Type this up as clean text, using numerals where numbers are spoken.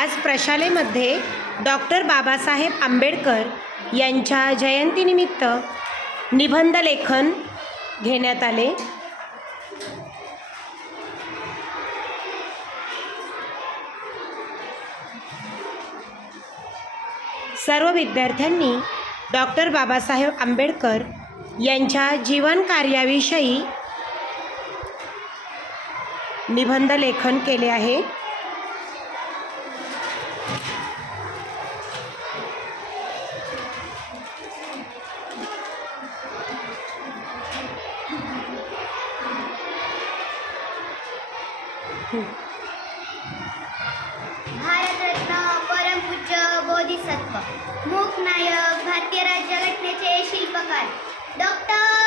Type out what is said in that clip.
आज प्रशालेमध्ये डॉक्टर बाबासाहेब आंबेडकर यांच्या जयंतीनिमित्त निबंध लेखन घेण्यात आले। सर्व विद्यार्थ्यांनी डॉक्टर बाबासाहेब आंबेडकर यांच्या जीवन कार्याविषयी निबंध लेखन केले आहे। भारतरत्न परमपूज्य बोधिसत्व, मूक नायक, भारतीय राज्यघटनेचे शिल्पकार डॉक्टर